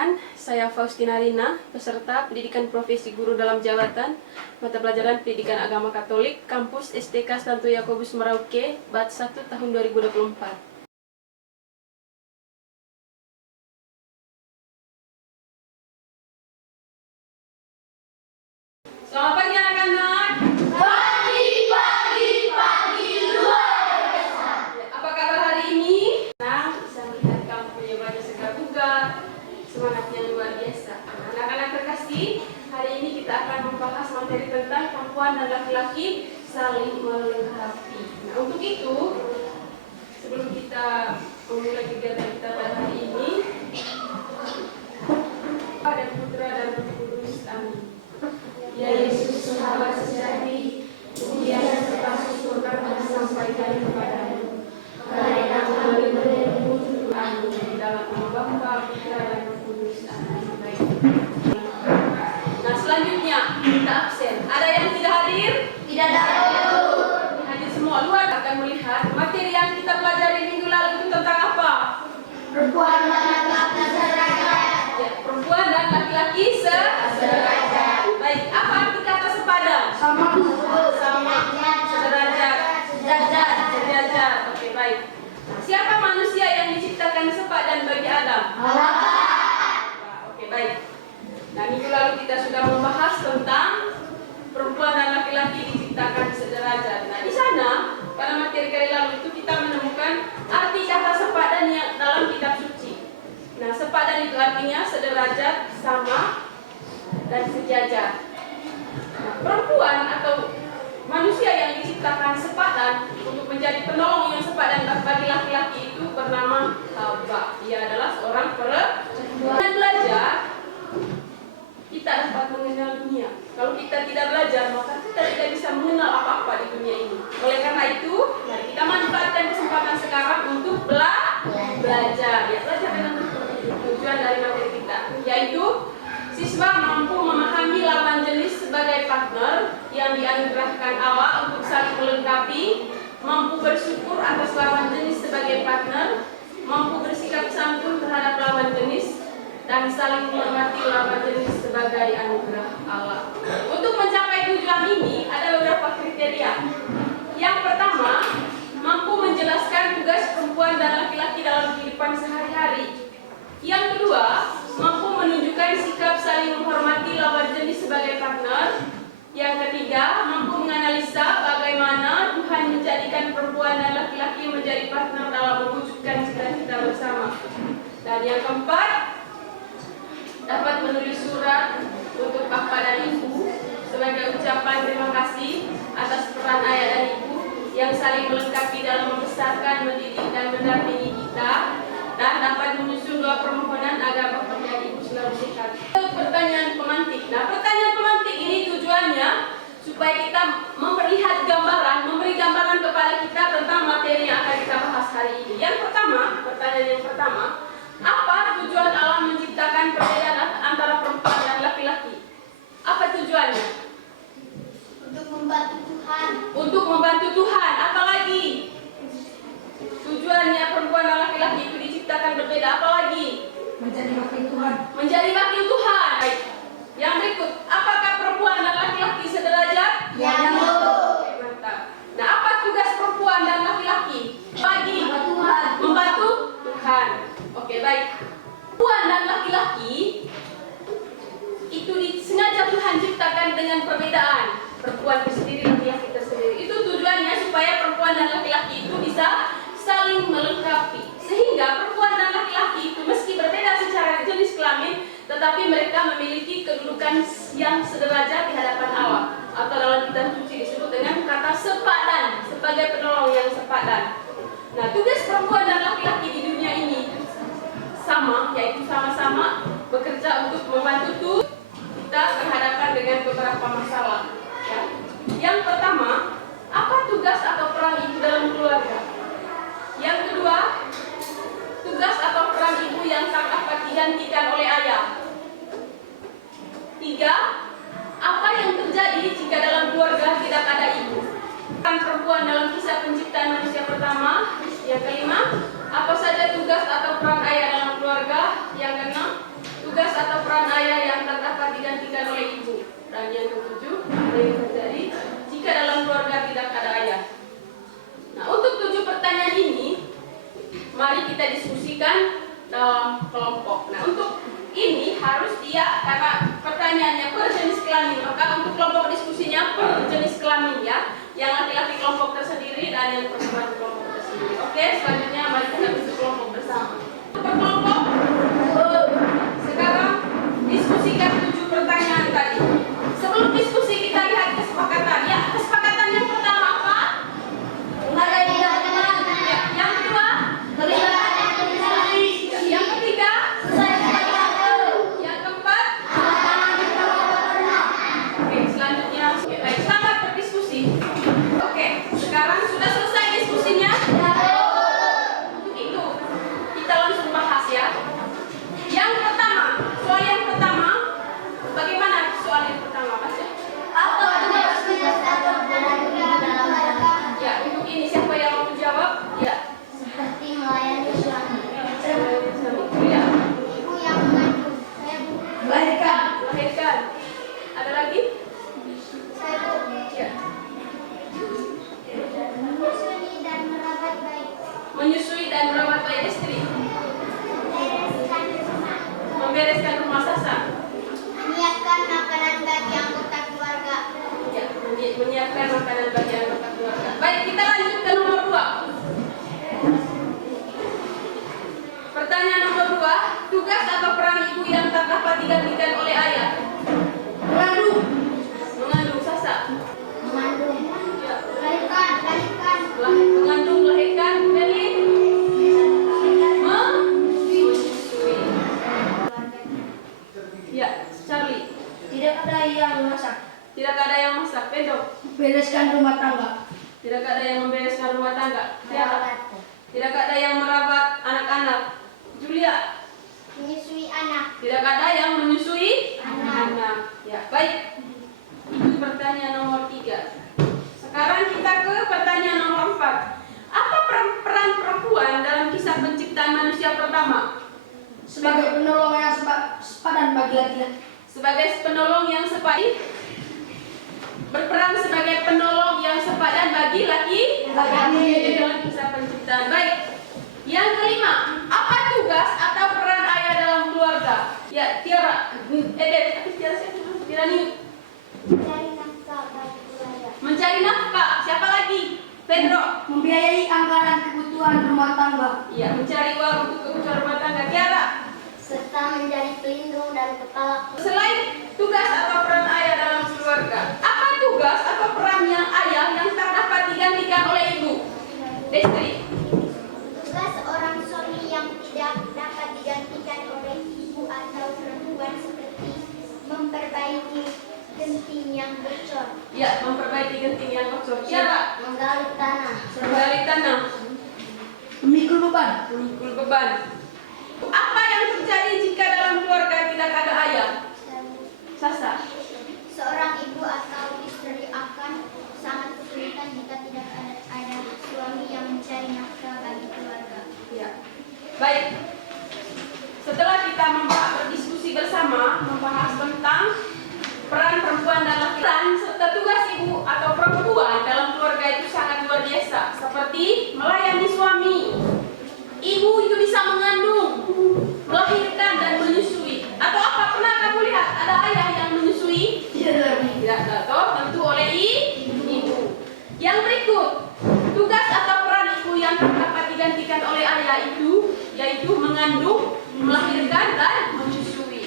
Perkenalkan, saya Faustina Rina, peserta pendidikan profesi guru dalam jabatan mata pelajaran pendidikan agama Katolik, kampus STK Santo Yakobus Merauke, Bat 1 tahun 2024. Selamat pagi anak-anak. Pagi luar biasa. Apa kabar hari ini? Senang bisa melihat kamu punya wajah segar bugar, semangat yang luar biasa. Anak-anak terkasih, hari ini kita akan membahas materi tentang perempuan dan laki-laki saling melengkapi. Nah, untuk itu, sebelum kita memulai kegiatan kita pada hari ini, Bapa dan Putra dan Roh Kudus, amin. Ya Yesus, sahabat sejati, pujian serta syukur kami sampaikan kepadamu. Karena kami berlindung Amin. Dalam nama Bapa, Putra dan Roh Kudus, amin. Baik. Nah, selanjutnya kita absen. Ada yang tidak hadir? tidak tahu. Hadir semua. Luar akan melihat materi yang kita pelajari minggu lalu itu tentang apa? Perempuan dan laki-laki sederajat. Ya, perempuan dan laki-laki Sederajat. Baik, apa arti kata sepadan? Sama. Sederajat. Sederajat. Sejajar. Oke, baik. Siapa manusia yang diciptakan sepadan bagi Adam? Allah. Oke, baik. Nah, minggu lalu kita sudah membahas tentang perempuan dan laki-laki diciptakan sederajat. Nah, di sana pada materi kali lalu itu kita menemukan arti kata sepadan yang dalam kitab suci. Nah, sepadan itu artinya sederajat, sama, dan sejajar. Nah, perempuan atau manusia yang diciptakan sepadan untuk menjadi penolong yang sepadan bagi laki-laki itu bernama Hawa. Ia adalah seorang perempuan. Dengan belajar, kita dapat mengenal dunia. Kalau kita tidak belajar, maka kita tidak bisa mengenal apa-apa di dunia ini. Oleh karena itu, mari kita manfaatkan kesempatan sekarang untuk belajar. Ya, belajar dengan tujuan dari materi kita, yaitu siswa mampu memahami lawan jenis sebagai partner yang dianugerahkan Allah untuk saling melengkapi, mampu bersyukur atas lawan jenis sebagai partner, mampu bersikap santun terhadap lawan jenis, dan saling menghormati lawan jenis sebagai anugerah Allah. Untuk mencapai tujuan ini ada beberapa kriteria. Yang pertama, mampu menjelaskan tugas perempuan dan laki-laki dalam kehidupan sehari-hari. Yang kedua, mampu menunjukkan sikap saling menghormati lawan jenis sebagai partner. Yang ketiga, mampu menganalisa bagaimana Tuhan menjadikan perempuan dan laki-laki menjadi partner dalam mewujudkan cita-cita bersama. Dan yang keempat, dapat menulis surat untuk Bapak dan Ibu sebagai ucapan terima kasih atas peran ayah dan ibu yang saling melengkapi dalam membesarkan, mendidik, dan mendampingi kita, dan dapat menyusun doa permohonan agar Bapak dan Ibu selalu sehat. Pertanyaan pemantik. Nah, pertanyaan pemantik ini tujuannya supaya kita memperlihat gambaran, memberi gambaran kepada kita tentang materi yang akan kita bahas hari ini. Yang pertama, pertanyaan yang pertama, apa tujuan Allah menciptakan perbedaan antara perempuan dan laki-laki? Apa tujuannya? Untuk membantu Tuhan. Untuk membantu Tuhan. Apalagi? Tujuannya perempuan dan laki-laki itu diciptakan berbeda. Apalagi? Menjadi wakil Tuhan. Menjadi wakil Tuhan. Baik. Yang berikut, apakah perempuan dan laki-laki sederajat? Ya. Oke, mantap. Nah, apa tugas perempuan dan laki-laki? Bagi membantu Tuhan. Oke, baik. Perempuan dan laki-laki itu sengaja Tuhan ciptakan dengan perbedaan. Perempuan tersendiri, laki-laki tersendiri. Itu tujuannya supaya perempuan dan laki-laki itu bisa saling melengkapi. Sehingga perempuan dan laki-laki itu meski berbeda secara jenis kelamin, tetapi mereka memiliki kedudukan yang sederajat di hadapan Allah. Atau dalam kitab suci disebut dengan kata sepadan, sebagai penolong yang sepadan. Nah, tugas perempuan dan laki-laki di dunia ini sama, yaitu sama-sama bekerja untuk membantu Tuhan. Kita berhadapan dengan beberapa masalah. Ya. Yang pertama, apa tugas atau peran ibu dalam keluarga? Yang kedua, tugas atau peran ibu yang tak dapat digantikan oleh ayah. Tiga, apa yang terjadi jika dalam keluarga tidak ada ibu? Peran perempuan dalam kisah penciptaan manusia pertama. Yang kelima, apa saja tugas atau peran ayah dalam keluarga? Yang keenam, tugas dia diskusikan dalam kelompok. Nah, untuk ini harus dia, karena pertanyaannya per jenis kelamin, maka untuk kelompok diskusinya per jenis kelamin ya. Yang laki-laki kelompok tersendiri dan yang perempuan kelompok tersendiri. Oke, selanjutnya mari kita bentuk kelompok bersama. Per kelompok, sekarang diskusikan 7 pertanyaan tadi. Sebelum diskusi kita lihat kesepakatan. Ya, kesepakatan yang pertama apa? Ya, yang kedua? Yang ketiga? Yang keempat? Oke, selanjutnya. Oke, baik, selamat berdiskusi. Oke, sekarang sudah selesai diskusinya? Untuk itu, kita langsung bahas ya. Yang pertama, soal yang pertama, bagaimana soal yang pertama, Mas? Ya, untuk ini siapa yang mau menjawab? Ya. Seperti melayani suami. Ya. Ibu yang mengandung. Saya Melahirkan. Ada lagi? Saya Ya. menyusui dan merawat bayi. Menyusui dan merawat bayi istri. Bereskan rumah. Membereskan rumah Sasa. Menyiapkan makanan bagi anggota keluarga. Ya, menyiapkan makanan bagi anggota keluarga. Baik, kita lanjut ke nomor 2. Pertanyaan nomor 2, tugas atau peran ibu yang tak dapat digantikan oleh ayah? Mengandung Sasa. Mengandung. Ya. Melahirkan. Mengandung, melahirkan, Beli. Menyusui. Ya, Charlie. Tidak ada yang masak, Tidak ada yang masak, Pedro. bereskan rumah tangga, Tidak ada yang membereskan rumah tangga. Tiara. Tidak ada yang merawat anak-anak. Julia. Menyusui anak. Tidak ada yang menyusui Anak. Ya, baik. Itu pertanyaan nomor 3. Sekarang kita ke pertanyaan nomor 4. Apa peran perempuan dalam kisah penciptaan manusia pertama? sebagai penolong yang sepadan bagi laki-laki. Sebagai penolong yang sepadan. Berperan sebagai penolong yang sepadan bagi laki-laki dalam kisah penciptaan. Baik. Yang kelima, apa tugas atau peran ayah dalam keluarga? Ya, Tiara. Tiara nih. Mencari nafkah bagi keluarga. Mencari nafkah. Siapa lagi? Pedro. Membiayai anggaran kebutuhan rumah tangga, Iya, mencari uang untuk kebutuhan rumah tangga. Tiara. Serta menjadi pelindung dan kepala. Selain tugas atau peran ayah dalam keluarga, apa tugas atau peran yang ayah yang tak dapat digantikan oleh ibu? Destri. Tugas seorang suami yang tidak dapat digantikan oleh ibu atau perempuan seperti memperbaiki genting yang bocor, Ya, memperbaiki genting yang bocor. Tiara. menggali tanah, Menggali tanah. memikul beban, Memikul beban. Apa yang terjadi jika dalam keluarga tidak ada ayah? Sasa. seorang ibu atau istri akan sangat kesulitan jika tidak ada suami yang mencari nafkah bagi keluarga. Ya. Baik. Setelah kita berdiskusi bersama membahas tentang peran perempuan dan laki-laki serta tugas ibu atau perempuan dalam keluarga itu sangat luar biasa, seperti melayani suami. Ibu itu bisa mengandung, melahirkan dan menyusui. Atau apa, pernah kamu lihat ada ayah yang menyusui? Tidak, atau tentu oleh ibu. Yang berikut, tugas atau peran ibu yang tak dapat digantikan oleh ayah itu yaitu mengandung, melahirkan dan menyusui.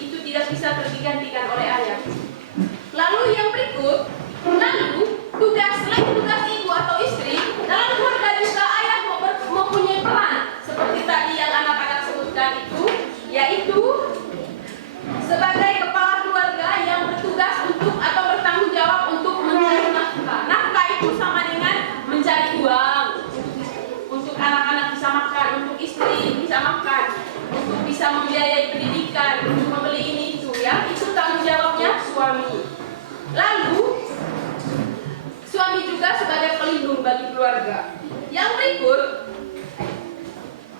Itu tidak bisa tergantikan oleh ayah. Lalu yang berikut, tugas selain tugas ibu atau istri dalam keluarga juga ayah mempunyai peran seperti tadi yang anak-anak sebutkan itu, yaitu sebagai kepala keluarga yang bertugas untuk atau bertanggung jawab untuk mencari nafkah. Nafkah itu sama dengan mencari uang untuk anak-anak bisa makan, untuk istri bisa makan, untuk bisa membiayai pendidikan, untuk membeli ini itu ya. Itu tanggung jawabnya suami. Lalu suami juga sebagai pelindung bagi keluarga. Yang berikut,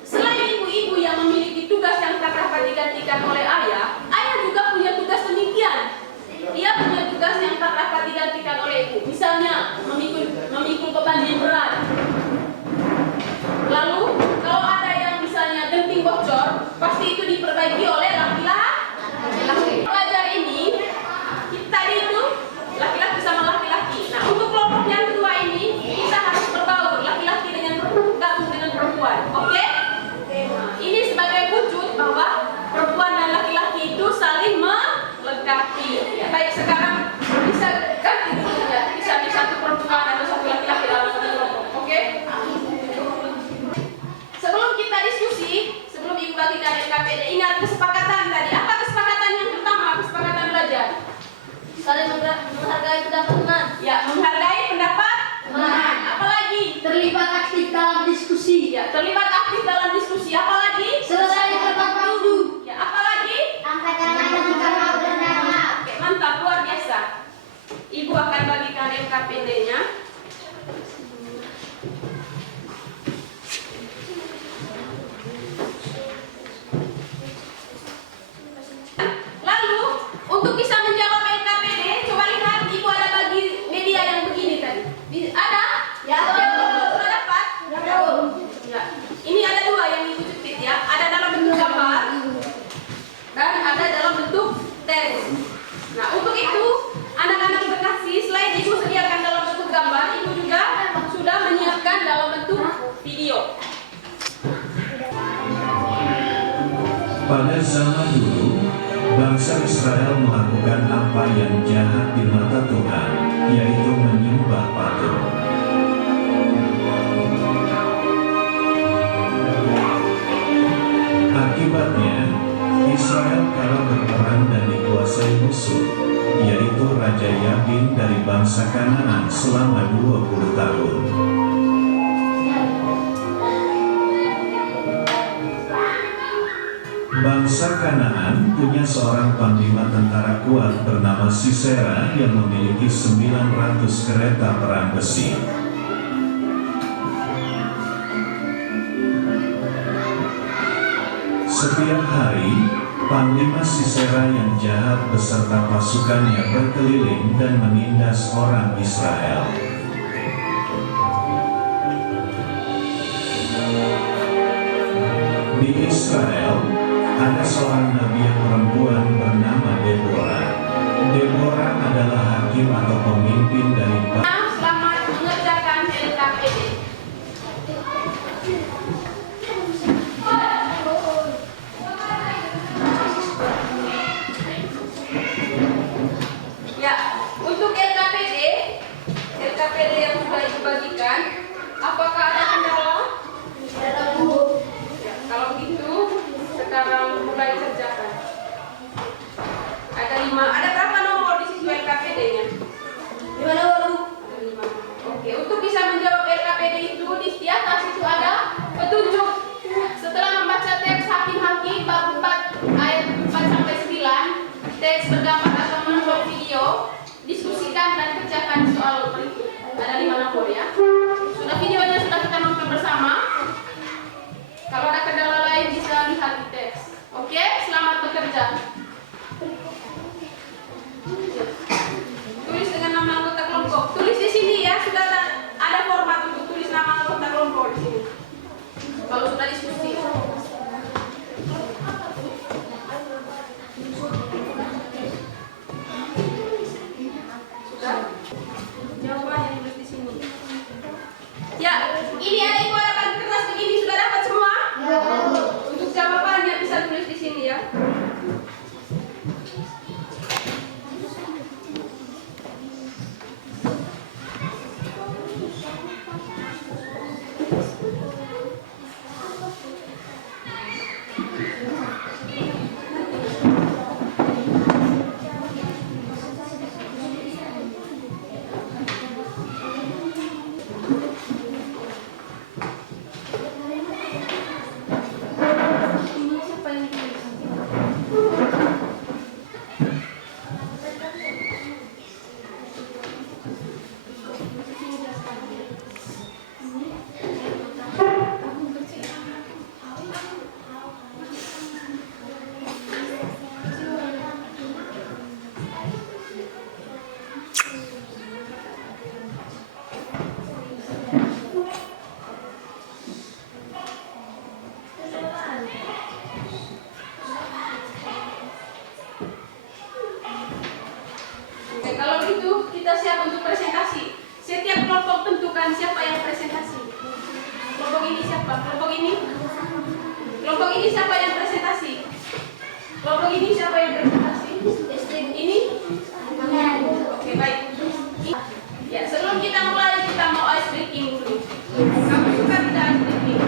selain ibu-ibu yang memiliki tugas yang tak dapat digantikan oleh ayah, ayah juga punya tugas demikian. Dia punya tugas yang tak dapat digantikan oleh ibu. Misalnya memikul beban yang berat. Lalu kalau ada Pada zaman dulu, bangsa Israel melakukan apa yang jahat di mata Tuhan, yaitu menyembah patung. Akibatnya, Israel kalah berperang dan dikuasai musuh, yaitu Raja Yabin dari bangsa Kanaan selama 20 tahun. Bangsa Kanaan punya seorang panglima tentara kuat bernama Sisera yang memiliki 900 kereta perang besi. Setiap hari, panglima Sisera yang jahat beserta pasukannya berkeliling dan menindas orang Israel. Di Israel, ada seorang nabi yang perempuan bernama Deborah. Deborah adalah hakim atau pemimpin dari Selamat mengerjakan LKPD. Ya, untuk LKPD yang sudah dibagikan, apakah ada kendala? Ya, kalau begitu sekarang mulai kerjakan. Ada 5. Ada berapa nomor di sisi LKPD-nya? 5 nomor. Ada 5. Oke, untuk bisa menjawab LKPD itu di atas itu ada petunjuk. Setelah membaca teks hakim-hakim bab 4 ayat 4 sampai 9, teks bergambar atau menonton video, diskusikan dan kerjakan soal berikut. Ada 5 nomor ya. Sudah videonya sudah kita nonton bersama. Kalau ada kendala lain bisa lihat di teks. Oke, selamat bekerja. Tulis dengan nama anggota kelompok. Tulis di sini ya, sudah ada format untuk tulis nama anggota kelompok di sini. Kalau sudah diskusi. Sudah? Jawabannya tulis di sini. Ya, ini ada kertas begini, sudah dapat semua? Untuk jawabannya bisa tulis di sini ya. Kita siap untuk presentasi. Setiap kelompok tentukan siapa yang presentasi. Kelompok ini siapa? Kelompok ini? Kelompok ini siapa yang presentasi? Kelompok ini siapa yang presentasi? Ini? Oke, baik. Ya, sebelum kita mulai kita mau ice breaking dulu. Kamu suka tidak ice breaking?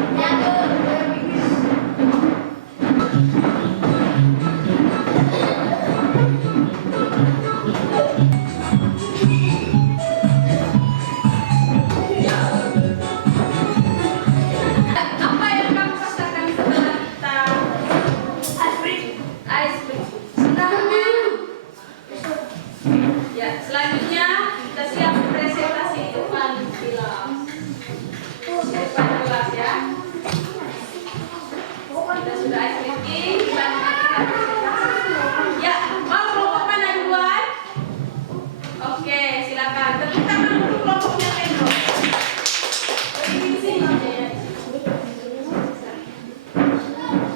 Ya, selanjutnya kita siap presentasi di depan kelas. Di depan kelas ya. Kita sudah ice breaking, kita melakukan presentasi. Ya, mau kelompok mana duluan? Oke, silakan. Tepuk tangan untuk kelompoknya Pedro. Berdiri di sini.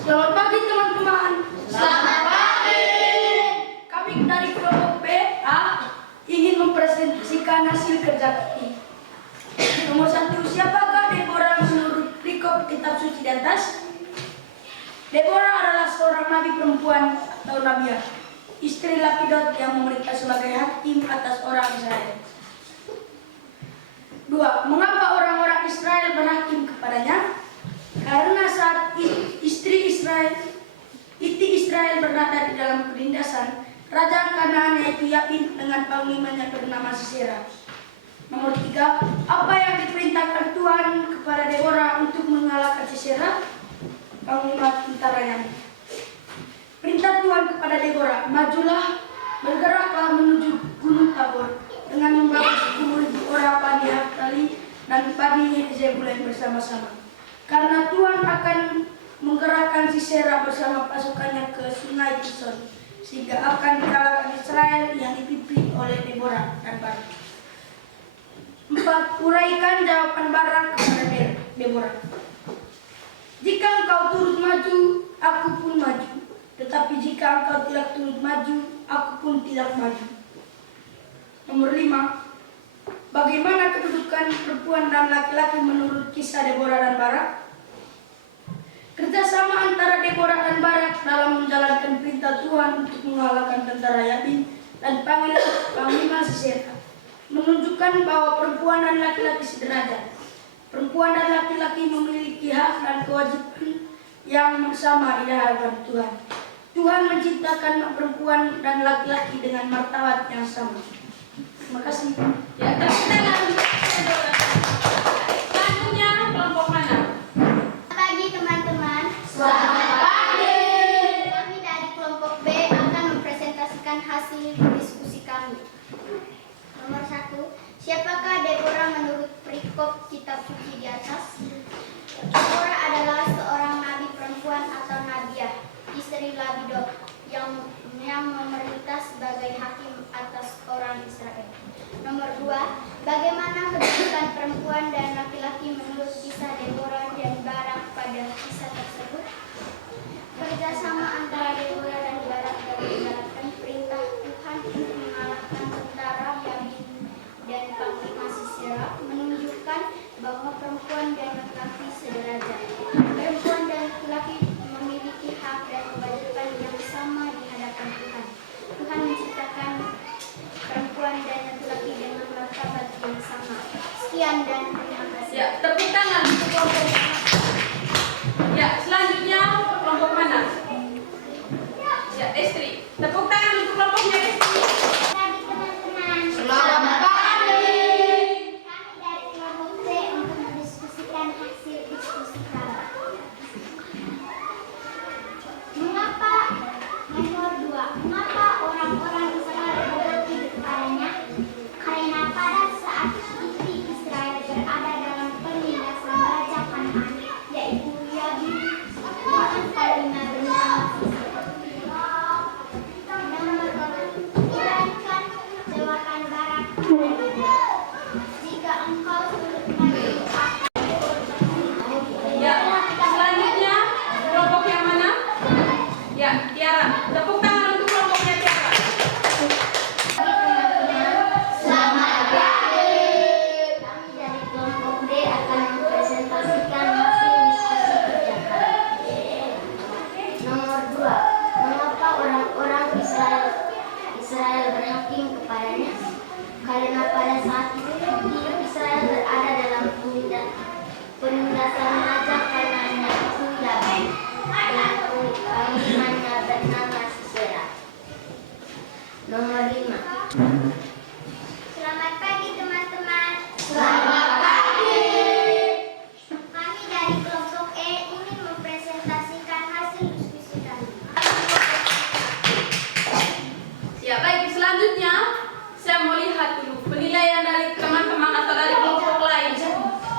Selamat pagi teman-teman. Selamat pagi. Kami dari kelompok B A ingin mempresentasikan hasil kerja kami. Nomor 1, siapakah Deborah menurut perikop kitab suci di atas? Deborah adalah seorang nabi perempuan atau nabiah, istri Lapidot yang memerintah sebagai hakim atas orang Israel. 2. Mengapa orang-orang Israel berhakim kepadanya? Karena saat iti Israel berada di dalam penindasan, raja Kanaan yaitu Yabin dengan panglimanya bernama Sisera. Nomor 3. Apa yang diperintahkan Tuhan kepada Deborah untuk mengalahkan Sisera? Panglima tentaranya. Perintah Tuhan kepada Deborah, majulah, bergeraklah menuju Gunung Tabor dengan membawa 10.000 orang Bani Naftali dan Bani Zebulun bersama-sama. Karena Tuhan akan menggerakkan Sisera bersama pasukannya ke sungai Kison, sehingga akan dikalahkan Israel yang dipimpin oleh Deborah dan Barak. 4. Uraikan jawaban Barak kepada Deborah. Jika engkau turut maju, aku pun maju. Tetapi jika engkau tidak turut maju, aku pun tidak maju. Nomor 5. Bagaimana kedudukan perempuan dan laki-laki menurut kisah Deborah dan Barak? Kerjasama antara Deborah dan Barak dalam menjalankan perintah Tuhan untuk mengalahkan tentara Yabin dan panglima Sisera menunjukkan bahwa perempuan dan laki-laki sederajat. Perempuan dan laki-laki memiliki hak dan kewajiban yang sama di hadapan Tuhan. Tuhan menciptakan perempuan dan laki-laki dengan martabat yang sama. Terima kasih. Ya, selanjutnya kelompok mana? Selamat pagi teman-teman. Selamat pagi. Kami dari kelompok B akan mempresentasikan hasil diskusi kami. Nomor 1. Siapakah Deborah menurut perikop kitab suci di atas? Deborah adalah seorang nabi perempuan atau nabiah, istri Lapidot yang memerintah sebagai hakim atas orang Israel. Nomor 2. Bagaimana kedudukan perempuan dan laki-laki menurut kisah Deborah dan Barak pada kisah tersebut? Kerjasama antara Deborah dan Barak dalam menjalankan perintah Tuhan untuk mengalahkan tentara Yabin dan panglima Sisera menunjukkan bahwa perempuan dan laki-laki sederajat. Perempuan dan laki-laki memiliki hak dan kewajiban yang sama di hadapan Tuhan. Tuhan menciptakan perempuan dan laki-laki dengan martabat yang sama. Sekian dan terima kasih. Ya, tepuk tangan untuk kelompok. Ya, selanjutnya kelompok mana? Ya, Estri. Tepuk tangan untuk kelompoknya Estri. Pagi teman-teman. Selamat pagi. Kami dari kelompok C untuk mendiskusikan hasil diskusi kami. Mengapa nomor 2? Mengapa orang-orang Israel berhenti kepadanya? Karena pada saat itu Israel berada dalam penindasan raja Kanaan, yaitu Yabin dengan panglima bernama Sisera. Nomor 4. Uraikan jawaban Barak kepada Deborah. Jika engkau turut maju, Ya, selanjutnya kelompok yang mana? Ya, Tiara. Tepuk tangan untuk kelompoknya Tiara. Selamat pagi. Kami dari kelompok D akan mempresentasikan hasil diskusi kerja kami. Nomor 2. Mengapa orang-orang Israel berhakim kepadanya? Karena pada saat itu Israel berada dalam penindasan raja Kanaan yaitu Yabin dan panglimanya bernama Sisera. Nomor 5. Selamat pagi teman-teman. Selamat pagi. Kami dari kelompok E ingin mempresentasikan hasil diskusi kami. Ya, baik. Selanjutnya saya mau lihat dulu penilaian dari teman-teman atau dari kelompok lain.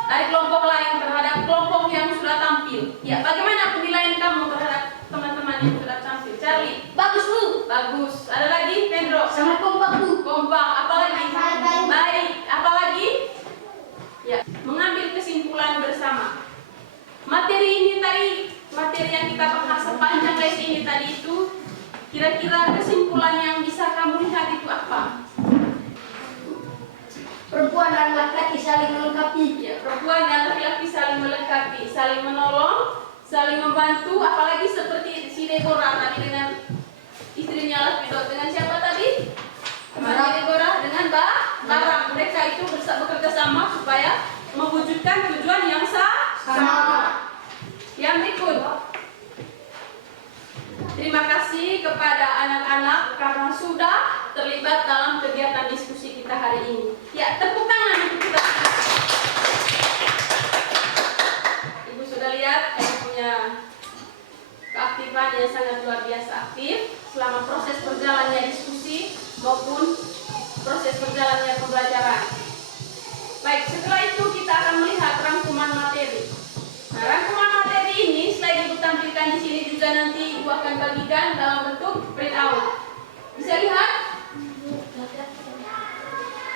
Dari kelompok lain terhadap kelompok yang sudah tampil. Ya, bagaimana penilaian kamu terhadap teman-teman yang sudah tampil? Charlie. Bagus, Bu. Bagus. Ada lagi? Pedro. Sangat kompak, Bu. Kompak. Apa lagi? Baik. Baik. Apa lagi? Ya, mengambil kesimpulan bersama. Materi ini tadi, materi yang kita bahas sepanjang les ini tadi itu, kira-kira kesimpulan yang bisa kamu lihat itu apa? Perempuan dan laki-laki saling melengkapi. Ya, perempuan dan laki-laki saling melengkapi, saling menolong, saling membantu, apalagi seperti si Deborah tadi dengan istrinya Lapidot. Dengan siapa tadi? Temannya Deborah dengan Barak. Mereka itu bekerja sama supaya mewujudkan tujuan yang sama. Yang berikut, terima kasih kepada anak-anak karena sudah terlibat dalam kegiatan diskusi kita hari ini. Ya, tepuk tangan untuk kita. Ibu sudah lihat, saya punya keaktifan yang sangat luar biasa aktif selama proses berjalannya diskusi maupun proses berjalannya pembelajaran. Baik, setelah itu kita akan melihat rangkuman materi. Nah, rangkuman materi ini selain Ibu tampilkan di sini juga nanti Ibu akan bagikan dalam bentuk print out. Bisa lihat?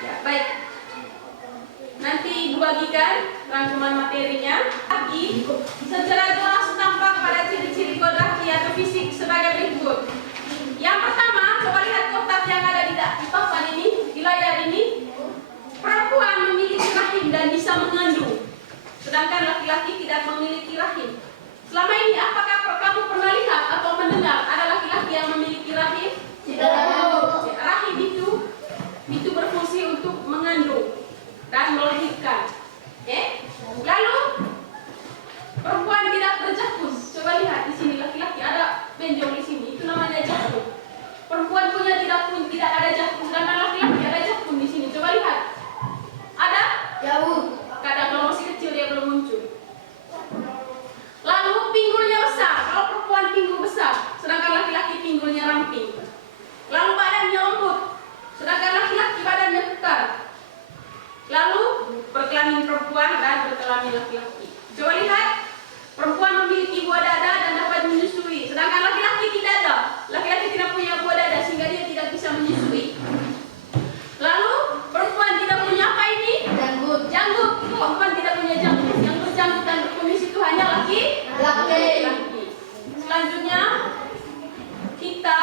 Ya, baik. Nanti Ibu bagikan rangkuman materinya. Lagi, secara jelas tampak pada ciri-ciri kodraki atau fisik sebagai berikut. Yang pertama, coba lihat kotak yang ada di papan ini, di layar ini. Perempuan memiliki rahim dan bisa mengandung, sedangkan laki-laki tidak memiliki rahim. Selama ini, apakah kamu pernah lihat atau mendengar ada laki-laki yang memiliki rahim? Tidak. Rahim itu berfungsi untuk mengandung dan melahirkan. Lalu perempuan tidak berjakus. Coba lihat di sini, laki-laki ada benjol di sini, itu namanya jakum. Perempuan punya tidak ada jakum, sedangkan laki-laki ada jakum di sini. Coba lihat. Ada? Jauh. Kadang kalau masih kecil dia belum muncul. Lalu pinggulnya besar. Kalau perempuan pinggul besar, sedangkan laki-laki pinggulnya ramping. Lalu badannya lembut, sedangkan laki-laki badannya kekar. Lalu berkelamin perempuan dan berkelamin laki-laki. Coba lihat, perempuan memiliki buah dada dan dapat menyusui, sedangkan laki-laki tidak ada. Laki-laki tidak punya buah dada sehingga dia tidak bisa menyusui. Lalu perempuan tidak punya apa ini? Janggut. Perempuan tidak punya janggut. Yang berjanggut dan berkumis itu hanya laki-laki. Selanjutnya kita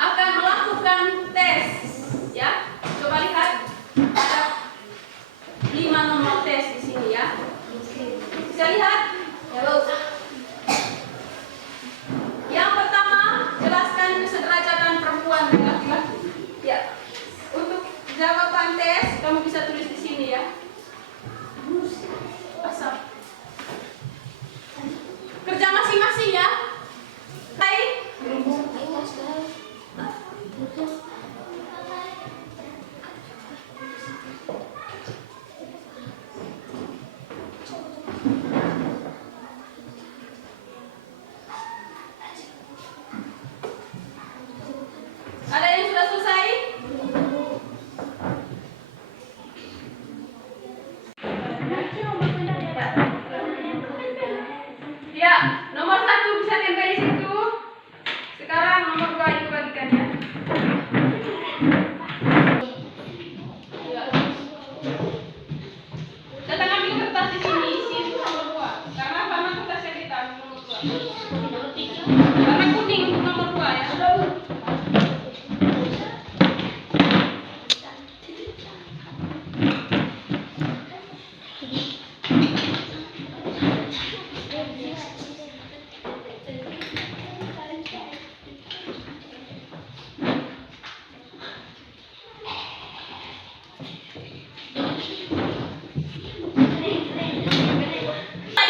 akan melakukan tes, ya. Coba lihat, ada 5 nomor tes di sini, ya. Bisa lihat? Yang pertama, jelaskan kesederajatan perempuan dan laki-laki. Ya. Untuk jawaban tes, kamu bisa tulis di sini, ya. Asap. Kerja masing-masing, ya. Baik. Ada yang sudah selesai? Ya, nomor 1 bisa tempel di situ. Sekarang nomor 2 dibagikan, ya. Datang ambil kertas di sini, isi nomor 2. Karena sama kertasnya kita nomor 2. Warna kuning untuk nomor 2, ya.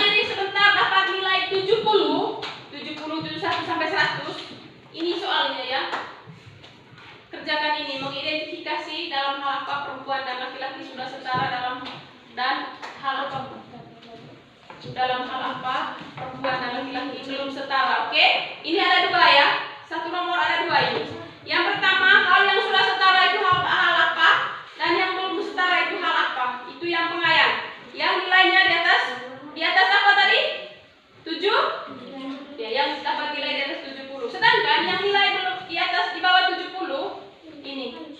Diri sebentar dapat nilai 70, 71 sampai 100. Ini soalnya, ya. Kerjakan ini, mengidentifikasi dalam hal apa perempuan dan laki-laki sudah setara dalam hal apa perempuan dan laki-laki belum setara. Oke? Ini ada 2, ya. Satu nomor ada 2 ini. Yang pertama, hal yang sudah setara itu hal apa, dan yang belum setara itu hal apa. Itu yang pengayaan. Yang nilainya di atas apa tadi? 7? Ya, yang dapat nilai di atas 70. Sedangkan yang nilai belum di bawah 70 ini.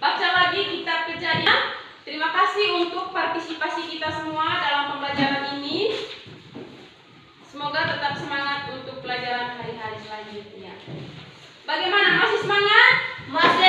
Baca lagi kitab Kejadian. Terima kasih untuk partisipasi kita semua dalam pembelajaran ini. Semoga tetap semangat untuk pelajaran hari-hari selanjutnya. Bagaimana? Masih semangat? Masih.